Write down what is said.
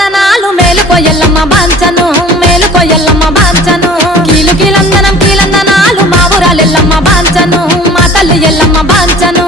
వందనాలు మేలుకో ఎల్లమ్మ బాంచను మేలుకో ఎల్లమ్మ బాంచను కీలు కీలందనం కీలందనాలు మా ఊరాలెల్లమ్మ బాంచను మా తల్లి ఎల్లమ్మ బాంచను